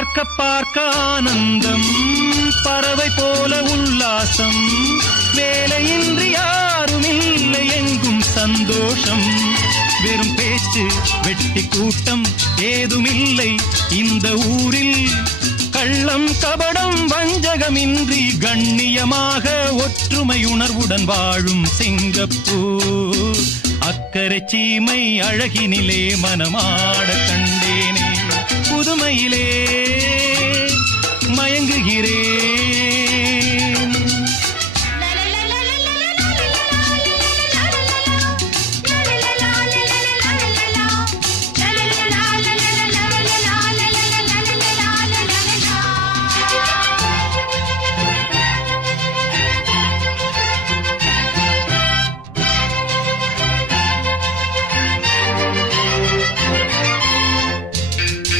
பார்க்க பார்க்க ஆனந்தம், பறவை போல உல்லாசம், வேலையின்றி யாரும் இல்லை எங்கும் சந்தோஷம். வெறும் பேச்சு வெட்டி கூட்டம் ஏதுமில்லை இந்த ஊரில். கள்ளம் கபடம் வஞ்சகமின்றி கண்ணியமாக ஒற்றுமை உணர்வுடன் வாழும் சிங்கப்பூர். அக்கரை சீமை அழகினிலே மனமாட கண்டேனே.